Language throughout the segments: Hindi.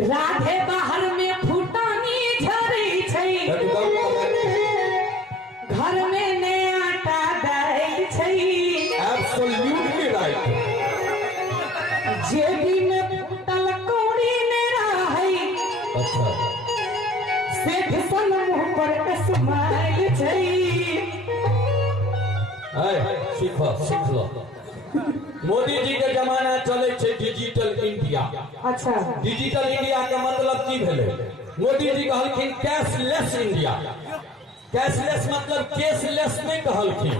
राधे बाहर में फुटानी झरै छै, घर में ने आटा दाल छै। Absolutely right. जेबी में फुटल कौड़ी ने रहै, अच्छा सेठ सन मुंह पर स्माइल छै। सीख लो। मोदी जी के जमाना चले छे डिजिटल इंडिया। अच्छा डिजिटल इंडिया का मतलब की भेले? मोदी जी कहलखिन कैशलेस इंडिया। कैशलेस मतलब केसलेस नहीं कहलखिन,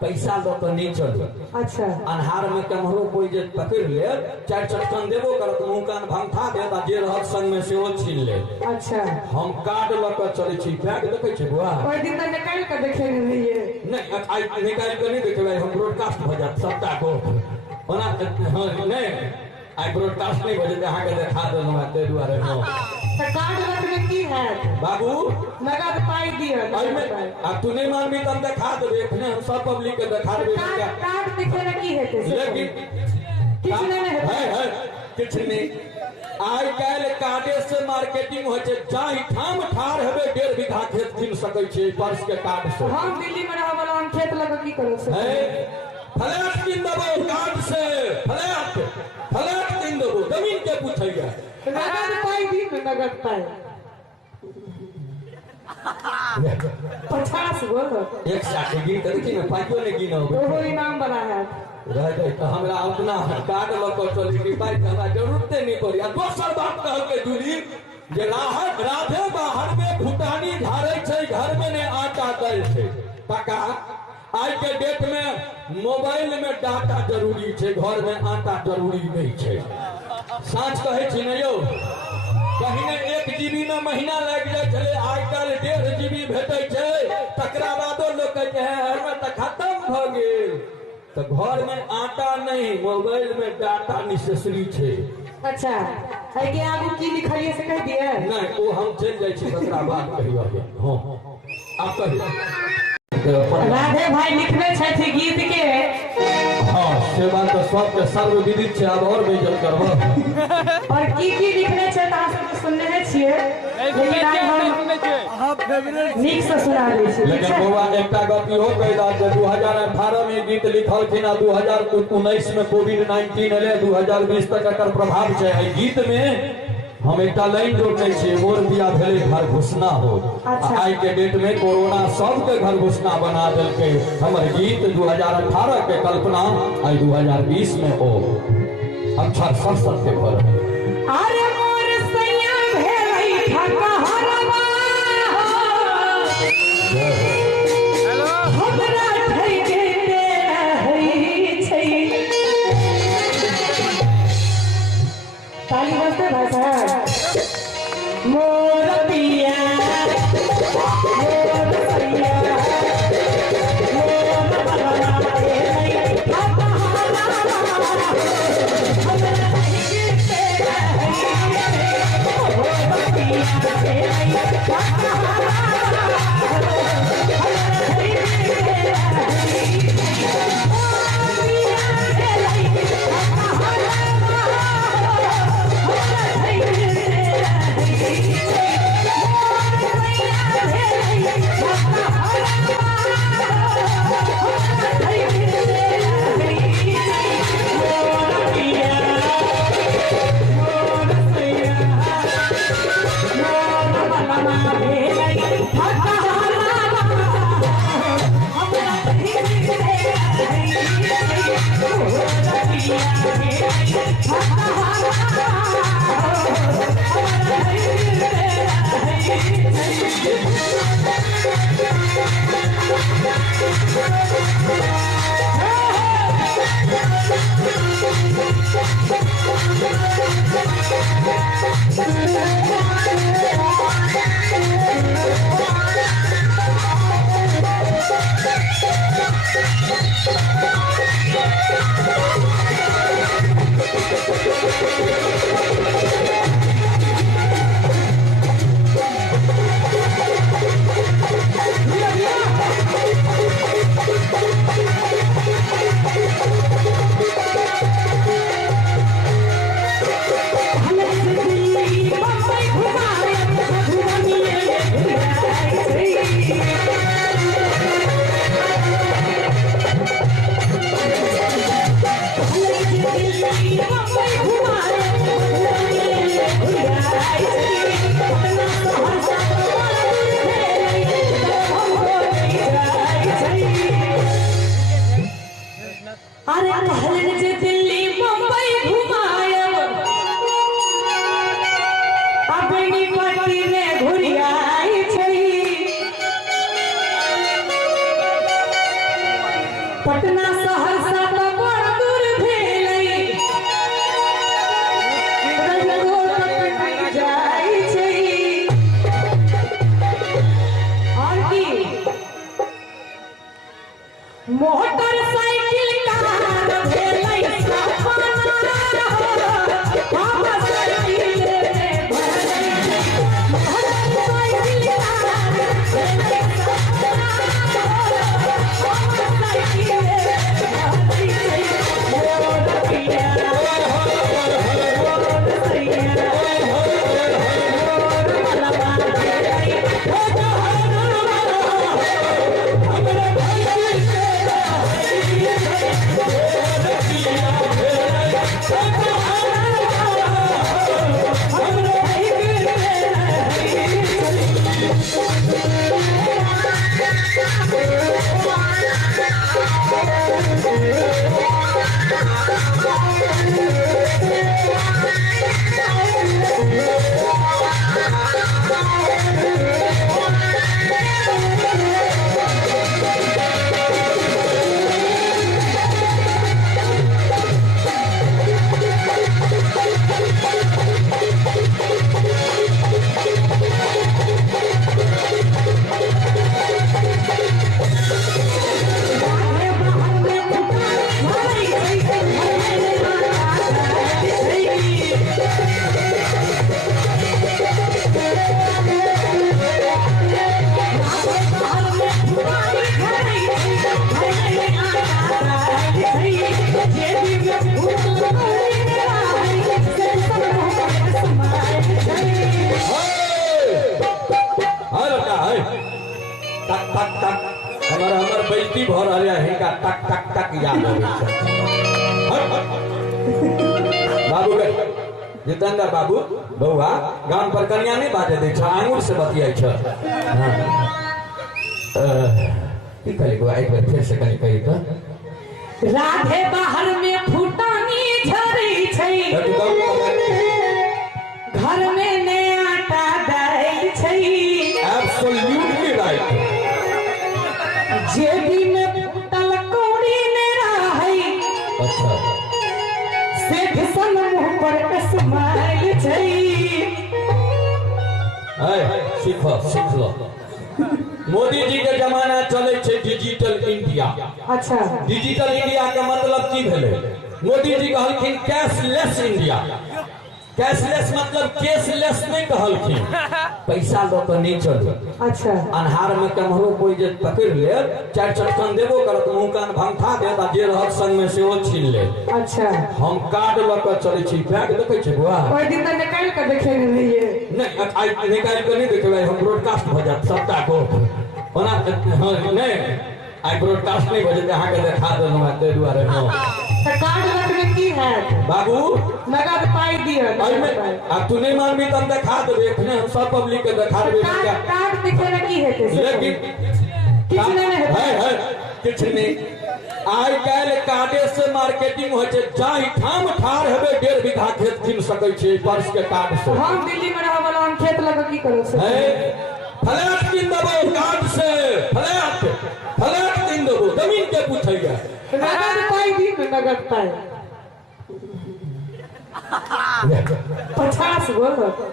पैसा लो तो नहीं चलो। अच्छा अन्हार में कमरो कोई जे पकड़ ले, चार चटकन देबो करत, मुंह कान भंगठा दे, जे रहत संग में सेहो छीन ले। अच्छा हम कार्ड ल के चले छी। बैग देखे छे बुआ? कोई दिन तक निकाल के देखे रहिए। नहीं आई निकाल के नहीं देखे, हम ब्रॉडकास्ट हो जात सबटा को ओना। हां नहीं आई ब्रॉडकास्ट नहीं हो जाते, अहाँ के देखा देलहुं ते दुआरे न। तो कार्ड रखने की है बाबू? नगद पाई दियो। अब तू नहीं मानबी तब देखा देबे, एखने हम सब पब्लिक के देखा देबे। कार्ड दिखे ना की हेते से, लेकिन किछ नहीं है किछ नहीं। आई काल कार्डे से मार्केटिंग हो छे। जाहि ठाम ठार हेबे 1.5 बीघा खेत कीन सकै छे पर्स के कार्ड से। हम दिल्ली में रह वाला हम खेत लगा की करो से? फ्लैट कीन देबो कार्ड से। फ्लैट कीन देबो, जमीन के पूछैया। नगद पाई दी, नगद पाई 50 गो एक साथ गिन के देखी ना, पाइयो ने गिनो वो इनाम बना है। रह गई तो हमरा अपना कार्ड लको चली की पाई हमरा जरूरत नहीं पड़ी। और दोसर बात कहल के दूरी जे राधे बाहर में फुटानी झाड़े छै, घर में ने आटा दल छै। काका आज के डेट में मोबाइल में डाटा जरूरी छै, घर में आटा जरूरी नहीं छै। साँच कहे छी न यौ, पहिने 1 GB में महीना लग जाए छले, आज कल 1.5 GB भेटे छै। तकरा बादो लोग कहे हैं तो खत्म भ गेल। तो घर में आटा नहीं, मोबाइल में डाटा नेसेसरी छे। अच्छा है के आगू की लिखलिए से कह दिए? नहीं वो हम चल जाए छी, तकरा बाद कहियो। हां आप कहियो। राधे भाई लिखने छै गीत के। हाँ से बात तो सबके सर्वविदित छे, अब और बेइज्जत करबो। और की लिखने छै त अहाँ सब सुनने छिए, लेकिन हम नीक से सुना दै छी। लेकिन बउआ एकटा गप इहो कहि दा जे 2018 में गीत लिखलखिन आ 2019 में कोविड-19 एले, 2020 तक एकर प्रभाव छै। एहि गीत में हम एक लाइन जोड़ने छे, मोर बिया भेले घर घुसना हो। अच्छा। आई के डेट में कोरोना सबके घर घुसना बना देलके। हमर गीत 2018 के कल्पना आई 2020 में हो अक्षर सत्य भर। अरे मोर सैया भेलै ठकहरवा, हेलो हमरा ठके रहै छै। ताली बजते भाई साहब। मोर पिया मोर सैया मोर बलवा भेलै ठकहरवा, हमरा ठके रहै मोर पिया भेलै ठकहरवा, पटना सहरसा तो बड़ दूर भेलै रजगो पटना जाइ छै और की मोटरसाइकिल कार भेलै सपना हम साइकिल में भरै मोटरसाइकिल कार भेलै सपना हम साइकिल हमार बेइज्जती भ रहले है का टक टक टक याद आबै छै बाबू के जितेंद्र बाबू बौआ गाम पर कन्या नहीं बाजे दे छ आंगुर से बतियाई छ की कहे गो एक बार फिर से कही तो राधे बाहर में फुटानी झरै छै घर में ने आटा दै छै एब्सोल्युटली राइट जेबी में फूटल कौड़ी ने रहै अच्छा से घिसन मुंह पर स्माइल छै सीख लो मोदी जी के जमाना चले छे डिजिटल इंडिया। अच्छा डिजिटल इंडिया के मतलब की भेले? मोदी जी कहलखिन कैशलेस इंडिया। कैशलेस मतलब केसलेस नहीं कहलखिन, पैसा लो तो नहीं चलो। अच्छा अन्हार में कमरो कोई जे पकड़ ले चार चटकन देबो करत मुंह कान भंगठा देत आ जे रहत संग में सेहो छीन ले। अच्छा हम कार्ड ल के चले छी, बैग देखे छी बुआ ओइ दिन त निकाल के देखे रहिए। नहीं आई निकाल के नहीं देखे, हम ब्रॉडकास्ट हो जात सबटा को ओना हां नहीं आई ब्रॉडकास्ट नहीं हो जाते, अहाँ के देखा देनु आ ते दुआरे नो त कार्ड रखने की है बाबू नगद पाई दियो। अब तू नहीं मानबी तब देखा देबे, एखने हम सब पब्लिक के देखा देबे। कार्ड दिखे ना की हेते से लेकिन किछ नहीं है किछ नहीं। आई काल कार्डे से मार्केटिंग हो छै, जाहि ठाम ठार हेबे 1.5 बीघा खेत कीन सकै छै पर्स के कार्ड से। हम दिल्ली में रह वाला हम खेत लग की करो से फ्लैट कीन देबो कार्ड से, फ्लैट कीन देबो, जमीन के पूछैया नगद पाई दी, नगद पाई 50 गो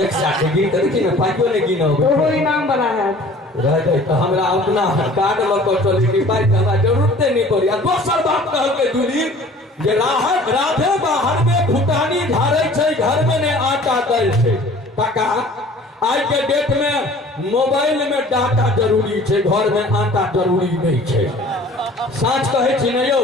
एक साथ गिन के देखी ना, पाइयो ने गिनो वो इनाम बना है रह जाए तो हमरा अपना कार्ड ल के चली कि पाई हमरा जरूरते नहीं पड़ी। आ दोसर बात कह के दूरी जे राधे बाहर में फुटानी झाड़े छै, घर में ने आटा दल छै। काका आज के डेट में मोबाइल में डाटा जरूरी छै, घर में आटा जरूरी नहीं छै। साँच कहे छी न यौ,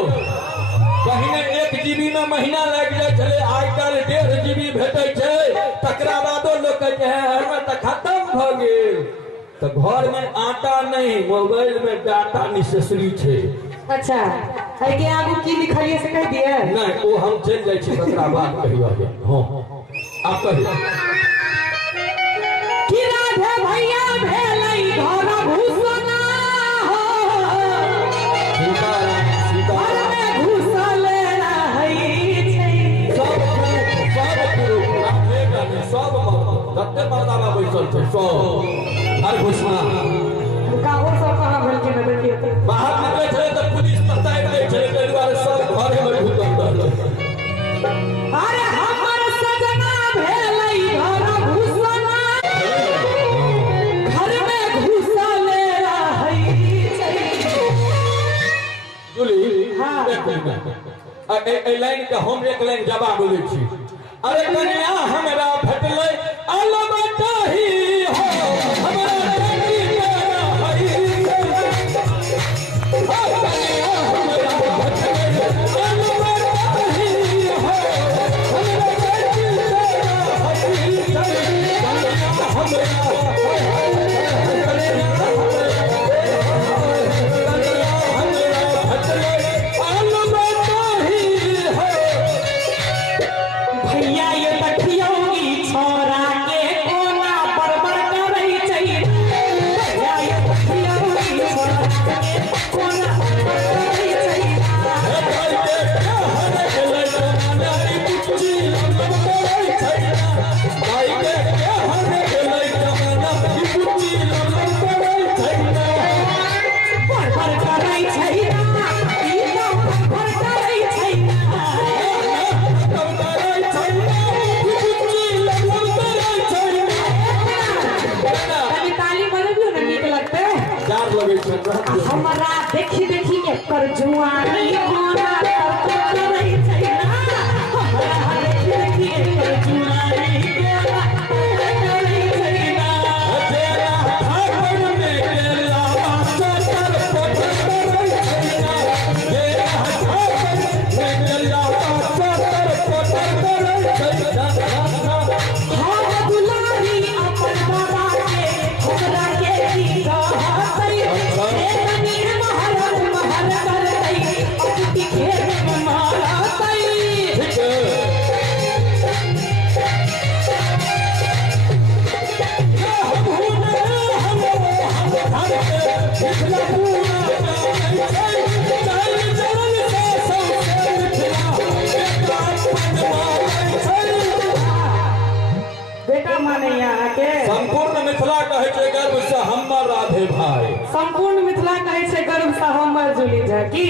पहिने 1 GB में महीना लग जाए छले, आइ काल्हि 1.5 GB भेटै छै, तकरा बादो लोग कहै छै हमर त खत्म भ गेल। तो घर में आटा नहीं, मोबाइल में डाटा नेसेसरी छै। अच्छा है के आगू की लिखलिए से कह दिए नहीं वो हम चल जाय छी, तकरा बाद कहियो जे हां आप कहियो कि राधे भैया भेलै घर घुसना हो, घर में घुसल रहै छै सब जते मर्दावा बैसल छै सब हर घुसना काहो सब कहां भेल के न देखिए बाहर निकले छले तो पुलिस पता है छै ताहि दुआरे सब घरे में घुसल रहल। अरे हमर सजना भेलै घर घुसना घर में घुसले रहै छै। जुली हाँ। एक मिनट ए लाइन के हम एक लाइन जवाब दै छी। अरे कन्या हमरा भेटलै अलबटाही हो हमरा रानी के रहै छै। कन्या हमरा भेटलै अलबटाही हो हमरा रानी के रहै भैया ये देखियो ई छोरा के कोना बरबर करै छै। भैया ये देखियो ई छोरा के कोना बरबर करै छै। बरबर करै छै ना ई तो बरबर करै छै ना। कभी ताली बजबियो ना नीक लगतै। हमरा देखी देखी एकर जुआनी कोना करै छै ना। हमरा देखी देखी एकर जुआनी कोना करै छै ना। हम दुलारी अपन बाबा के ओकरा के दीदा हतै। एतनी महर महर करतै अति खेत में मारतै। बेटा माने यहाँ के संपूर्ण मिथिला कहै छै गर्व से हमर राधे भाई। संपूर्ण मिथिला कहै छै गर्व से हमर जुली झाकी।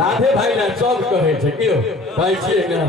राधे भाई ने सब कहै छै, क्यों कहै छियै ने।